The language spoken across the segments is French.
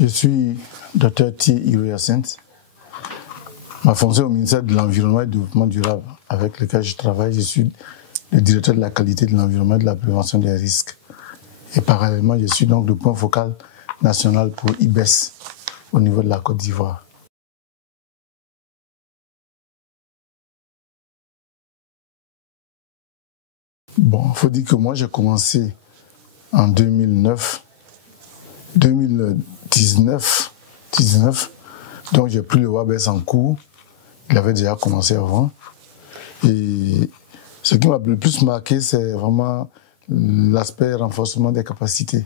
Je suis Dr T. Hyacinthe. Ma fonction au ministère de l'Environnement et du Développement durable avec lequel je travaille, je suis le directeur de la qualité de l'environnement et de la prévention des risques. Et parallèlement, je suis donc le point focal national pour IBES au niveau de la Côte d'Ivoire. Bon, il faut dire que moi, j'ai commencé en 2019, donc j'ai pris le WABES en cours. Il avait déjà commencé avant. Et ce qui m'a le plus marqué, c'est vraiment l'aspect renforcement des capacités.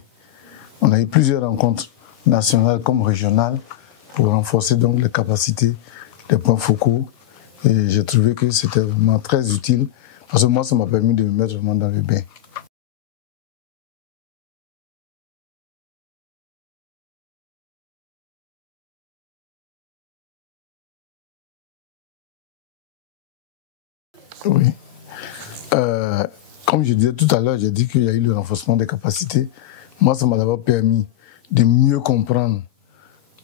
On a eu plusieurs rencontres nationales comme régionales pour renforcer donc les capacités des points focaux. Et j'ai trouvé que c'était vraiment très utile parce que moi, ça m'a permis de me mettre vraiment dans le bain. Oui. Comme je disais tout à l'heure, j'ai dit qu'il y a eu le renforcement des capacités. Moi, ça m'a d'abord permis de mieux comprendre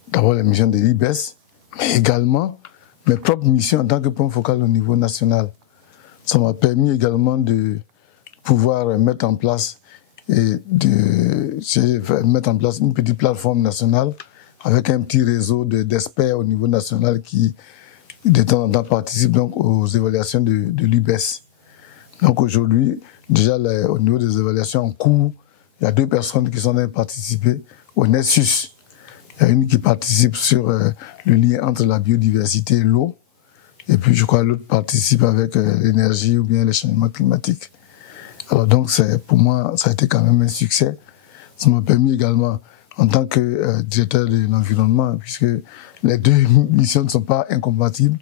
d'abord les missions de l'IBES, mais également mes propres missions en tant que point focal au niveau national. Ça m'a permis également de pouvoir mettre en place une petite plateforme nationale avec un petit réseau d'experts au niveau national qui, de temps en temps, participent donc aux évaluations de l'IBES. Donc aujourd'hui, déjà au niveau des évaluations en cours, il y a 2 personnes qui sont venues participer au Nessus. Il y a une qui participe sur le lien entre la biodiversité et l'eau. Et puis, je crois, l'autre participe avec l'énergie ou bien les changements climatiques. Alors donc, pour moi, ça a été quand même un succès. Ça m'a permis également, en tant que directeur de l'environnement, puisque les 2 missions ne sont pas incompatibles,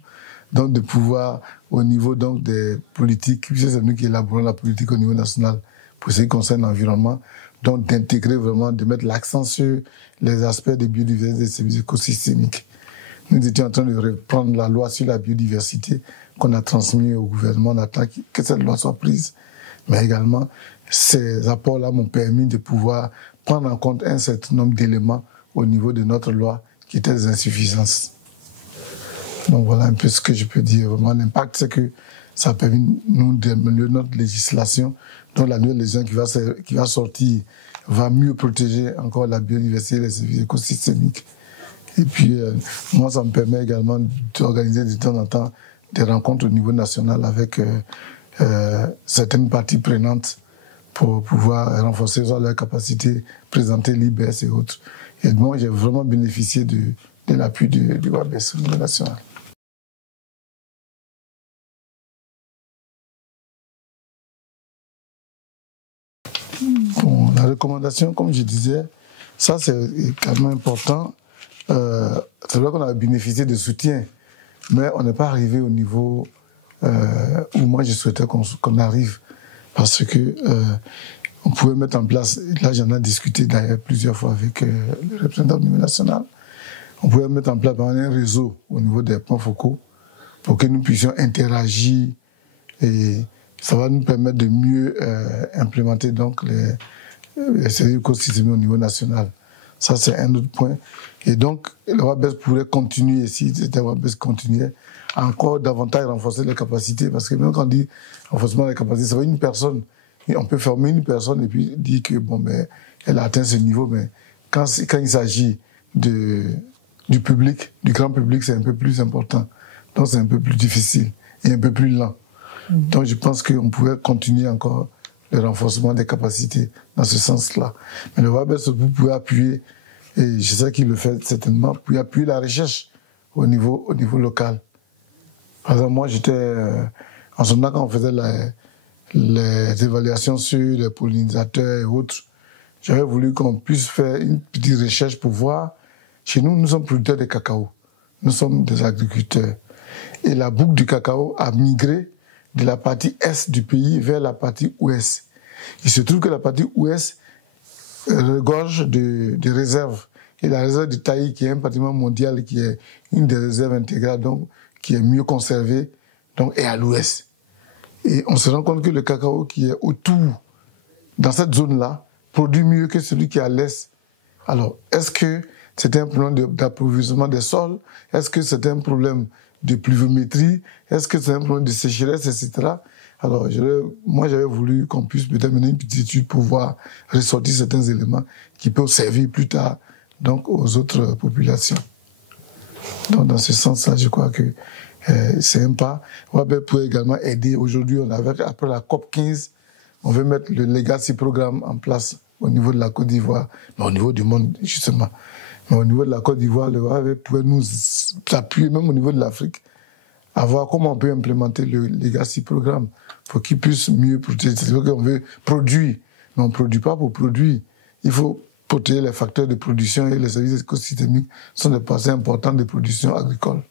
donc de pouvoir, au niveau donc des politiques, puisque c'est nous qui élaborons la politique au niveau national pour ce qui concerne l'environnement, donc d'intégrer vraiment, de mettre l'accent sur les aspects de biodiversité et des services écosystémiques. Nous étions en train de reprendre la loi sur la biodiversité qu'on a transmise au gouvernement, on attend que cette loi soit prise. Mais également, ces apports-là m'ont permis de pouvoir prendre en compte un certain nombre d'éléments au niveau de notre loi qui étaient des insuffisances. Donc voilà un peu ce que je peux dire. Vraiment, l'impact, c'est que ça a permis nous d'améliorer notre législation. Donc la nouvelle législation qui va sortir va mieux protéger encore la biodiversité et les services écosystémiques. Et puis, moi, ça me permet également d'organiser de temps en temps des rencontres au niveau national avec certaines parties prenantes pour pouvoir renforcer leurs capacités, présenter l'IBES et autres. Et moi, j'ai vraiment bénéficié de l'appui du WABES au niveau national. Bon, la recommandation, comme je disais, ça c'est quand même important. C'est vrai qu'on a bénéficié de soutien, mais on n'est pas arrivé au niveau où moi je souhaitais qu'on arrive, parce que on pouvait mettre en place, là j'en ai discuté d'ailleurs plusieurs fois avec le représentant au niveau national, on pouvait mettre en place un réseau au niveau des points focaux pour que nous puissions interagir, et ça va nous permettre de mieux implémenter donc les services écosystémiques au niveau national. Ça, c'est un autre point. Et donc, le WABES pourrait continuer, si le WABES continuait, à encore davantage renforcer les capacités, parce que même quand on dit renforcement des capacités, ça veut dire une personne. Et on peut former une personne et puis dire que, bon, ben, elle a atteint ce niveau, mais quand il s'agit du public, du grand public, c'est un peu plus important. Donc, c'est un peu plus difficile et un peu plus lent. Donc, je pense qu'on pourrait continuer encore le renforcement des capacités dans ce sens-là. Mais le WABES, vous pouvez appuyer, et je sais qu'il le fait certainement, vous pouvez appuyer la recherche au niveau local. Par exemple, moi, j'étais, en ce moment, quand on faisait les évaluations sur les pollinisateurs et autres, j'avais voulu qu'on puisse faire une petite recherche pour voir. Chez nous, nous sommes producteurs de cacao. Nous sommes des agriculteurs. Et la boucle du cacao a migré de la partie est du pays vers la partie ouest. Il se trouve que la partie ouest regorge de réserves. Et la réserve de Taï, qui est un patrimoine mondial, qui est une des réserves intégrales, donc, qui est mieux conservée, donc, est à l'ouest. Et on se rend compte que le cacao qui est autour, dans cette zone-là, produit mieux que celui qui est à l'est. Alors, est-ce que c'est un problème d'approvisionnement des sols? Est-ce que c'est un problème de pluviométrie? Est-ce que c'est un problème de sécheresse, etc.? Alors, moi, j'avais voulu qu'on puisse peut-être mener une petite étude pour voir ressortir certains éléments qui peuvent servir plus tard donc, aux autres populations. Donc, dans ce sens-là, je crois que c'est un pas. WABER pourrait également aider. Aujourd'hui, après la COP 15, on veut mettre le Legacy Programme en place au niveau de la Côte d'Ivoire, mais au niveau du monde, justement. Mais au niveau de la Côte d'Ivoire, le WABER pourrait nous appuyer, même au niveau de l'Afrique, à voir comment on peut implémenter le Legacy Programme pour qu'ils puissent mieux protéger. C'est-à-dire qu'on veut produire, mais on ne produit pas pour produire. Il faut protéger les facteurs de production et les services écosystémiques sont des parties importantes de production agricole.